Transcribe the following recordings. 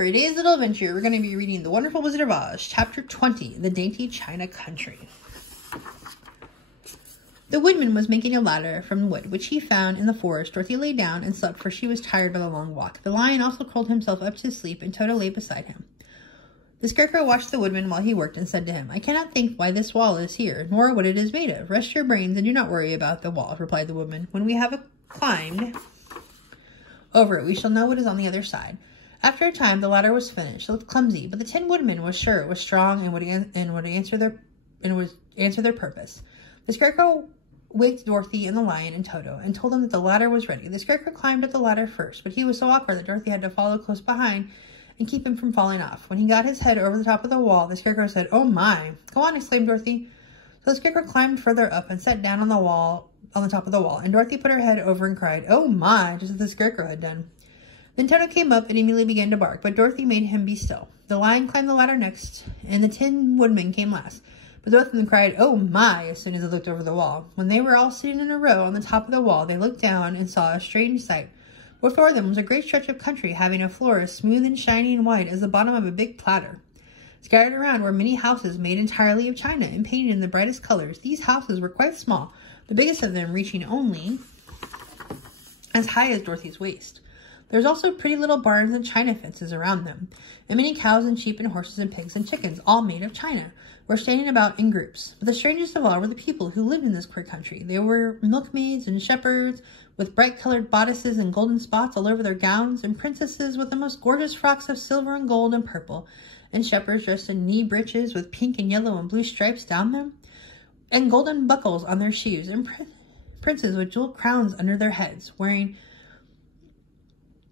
For today's little adventure, we're going to be reading The Wonderful Wizard of Oz, Chapter 20, The Dainty China Country. The woodman was making a ladder from wood, which he found in the forest. Dorothy lay down and slept, for she was tired by the long walk. The lion also curled himself up to sleep, and Toto lay beside him. The Scarecrow watched the woodman while he worked and said to him, "I cannot think why this wall is here, nor what it is made of. Rest your brains and do not worry about the wall," replied the woodman. "When we have climbed over it, we shall know what is on the other side." After a time, the ladder was finished. It looked clumsy, but the Tin Woodman was sure it was strong and would answer their purpose. The Scarecrow waked Dorothy and the lion and Toto and told them that the ladder was ready. The Scarecrow climbed up the ladder first, but he was so awkward that Dorothy had to follow close behind and keep him from falling off. When he got his head over the top of the wall, the Scarecrow said, "Oh my!" "Go on," exclaimed Dorothy. So the Scarecrow climbed further up and sat down on the top of the wall, and Dorothy put her head over and cried, "Oh my!" just as the Scarecrow had done. Then Toto came up and immediately began to bark, but Dorothy made him be still. The lion climbed the ladder next, and the Tin Woodman came last. But both of them cried, "Oh my!" as soon as they looked over the wall. When they were all sitting in a row on the top of the wall, they looked down and saw a strange sight. Before them was a great stretch of country, having a floor as smooth and shiny and white as the bottom of a big platter. Scattered around were many houses made entirely of china and painted in the brightest colors. These houses were quite small, the biggest of them reaching only as high as Dorothy's waist. There was also pretty little barns and china fences around them, and many cows and sheep and horses and pigs and chickens, all made of china, were standing about in groups. But the strangest of all were the people who lived in this queer country. They were milkmaids and shepherds with bright-colored bodices and golden spots all over their gowns, and princesses with the most gorgeous frocks of silver and gold and purple, and shepherds dressed in knee breeches with pink and yellow and blue stripes down them, and golden buckles on their shoes, and princes with jeweled crowns under their heads, wearing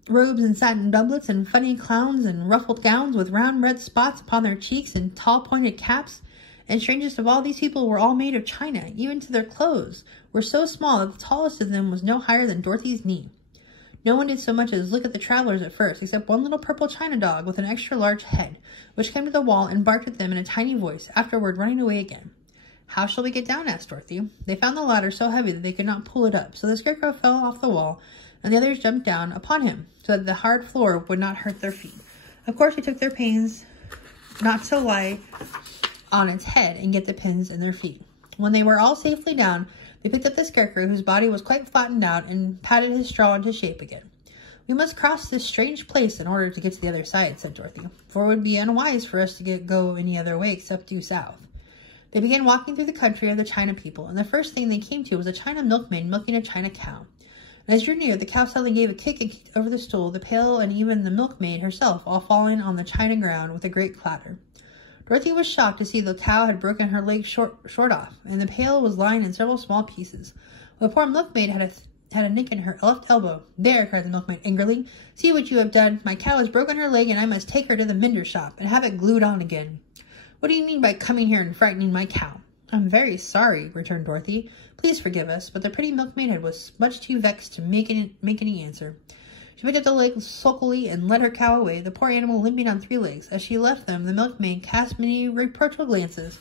robes and satin doublets, and funny clowns and ruffled gowns with round red spots upon their cheeks and tall pointed caps. And strangest of all, these people were all made of china. Even to their clothes were so small that the tallest of them was no higher than Dorothy's knee. No one did so much as look at the travelers at first, except one little purple china dog with an extra large head, which came to the wall and barked at them in a tiny voice, afterward running away again. "How shall we get down?" asked Dorothy. They found the ladder so heavy that they could not pull it up, so the Scarecrow fell off the wall, and the others jumped down upon him, so that the hard floor would not hurt their feet. Of course, they took their pains not to lie on its head and get the pins in their feet. When they were all safely down, they picked up the Scarecrow, whose body was quite flattened out, and patted his straw into shape again. "We must cross this strange place in order to get to the other side," said Dorothy, "for it would be unwise for us to go any other way except due south." They began walking through the country of the China people, and the first thing they came to was a China milkmaid milking a China cow. And as drew near, the cow suddenly gave a kick and kicked over the stool, the pail, and even the milkmaid herself, all falling on the china ground with a great clatter. Dorothy was shocked to see the cow had broken her leg short off, and the pail was lying in several small pieces. The poor milkmaid had a nick in her left elbow. "There," cried the milkmaid angrily, "see what you have done. My cow has broken her leg, and I must take her to the mender shop and have it glued on again." "What do you mean by coming here and frightening my cow?" "I'm very sorry," returned Dorothy. "Please forgive us." But the pretty milkmaid was much too vexed to make any answer. She picked up the leg sulkily and led her cow away, the poor animal limping on 3 legs. As she left them, the milkmaid cast many reproachful glances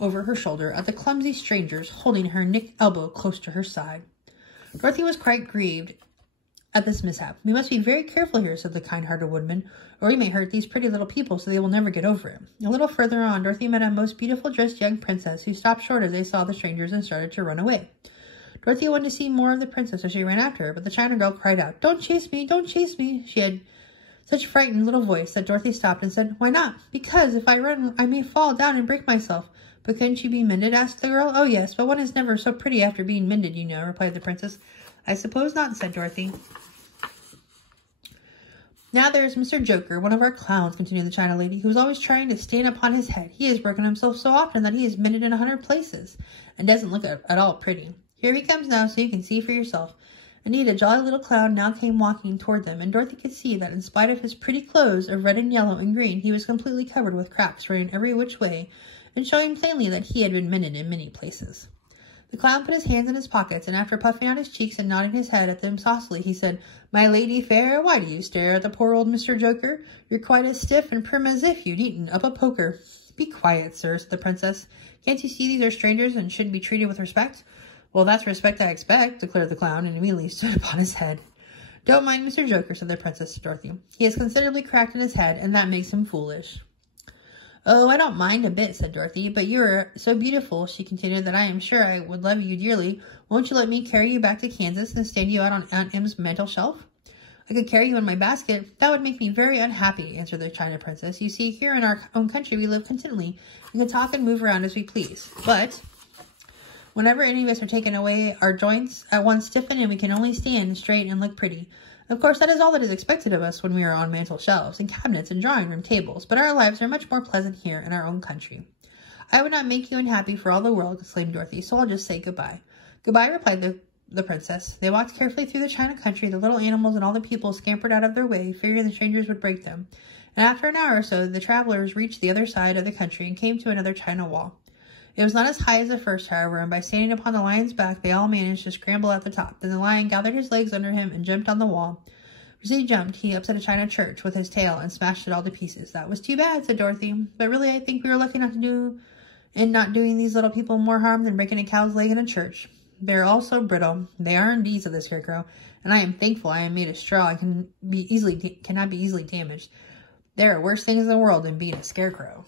over her shoulder at the clumsy strangers, holding her nicked elbow close to her side. Dorothy was quite grieved at this mishap. "We must be very careful here," said the kind-hearted woodman, "or we may hurt these pretty little people so they will never get over it." A little further on, Dorothy met a most beautiful dressed young princess who stopped short as they saw the strangers and started to run away. Dorothy wanted to see more of the princess, so she ran after her, but the China girl cried out, "Don't chase me! Don't chase me!" She had such a frightened little voice that Dorothy stopped and said, "Why not?" "Because if I run, I may fall down and break myself." "But couldn't you be mended?" asked the girl. "Oh, yes, but one is never so pretty after being mended, you know," replied the princess. "I suppose not," said Dorothy. "Now there is Mr. Joker, one of our clowns," continued the China lady, "who is always trying to stand upon his head. He has broken himself so often that he is mended in 100 places, and doesn't look at all pretty. Here he comes now, so you can see for yourself." Indeed, a jolly little clown now came walking toward them, and Dorothy could see that in spite of his pretty clothes of red and yellow and green, he was completely covered with cracks running every which way, and showing plainly that he had been mended in many places. The clown put his hands in his pockets, and after puffing out his cheeks and nodding his head at them saucily, he said, "My lady fair, why do you stare at the poor old Mr. Joker? You're quite as stiff and prim as if you'd eaten up a poker." "Be quiet, sir," said the princess. "Can't you see these are strangers and should be treated with respect?" "Well, that's respect I expect," declared the clown, and immediately stood upon his head. Don't mind Mr. Joker, said the princess to Dorothy. He is considerably cracked in his head, and that makes him foolish. Oh, I don't mind a bit, said Dorothy, but you are so beautiful, she continued, that I am sure I would love you dearly. Won't you let me carry you back to Kansas and stand you out on Aunt Em's mantel shelf? I could carry you in my basket. That would make me very unhappy, answered the China Princess. You see, here in our own country we live contentedly and can talk and move around as we please. But whenever any of us are taken away, our joints at once stiffen and we can only stand straight and look pretty. Of course, that is all that is expected of us when we are on mantel shelves and cabinets and drawing-room tables, but our lives are much more pleasant here in our own country. I would not make you unhappy for all the world, exclaimed Dorothy, so I'll just say goodbye. Goodbye, replied the princess. They walked carefully through the China country. The little animals and all the people scampered out of their way, fearing the strangers would break them. And after an hour or so, the travelers reached the other side of the country and came to another China wall. It was not as high as the first, however, and by standing upon the lion's back, they all managed to scramble at the top. Then the lion gathered his legs under him and jumped on the wall. As he jumped, he upset a China church with his tail and smashed it all to pieces. That was too bad, said Dorothy. But really, I think we were lucky not doing these little people more harm than breaking a cow's leg in a church. They are all so brittle. They are indeed, said the Scarecrow, and I am thankful I am made of straw and cannot be easily damaged. There are worse things in the world than being a scarecrow.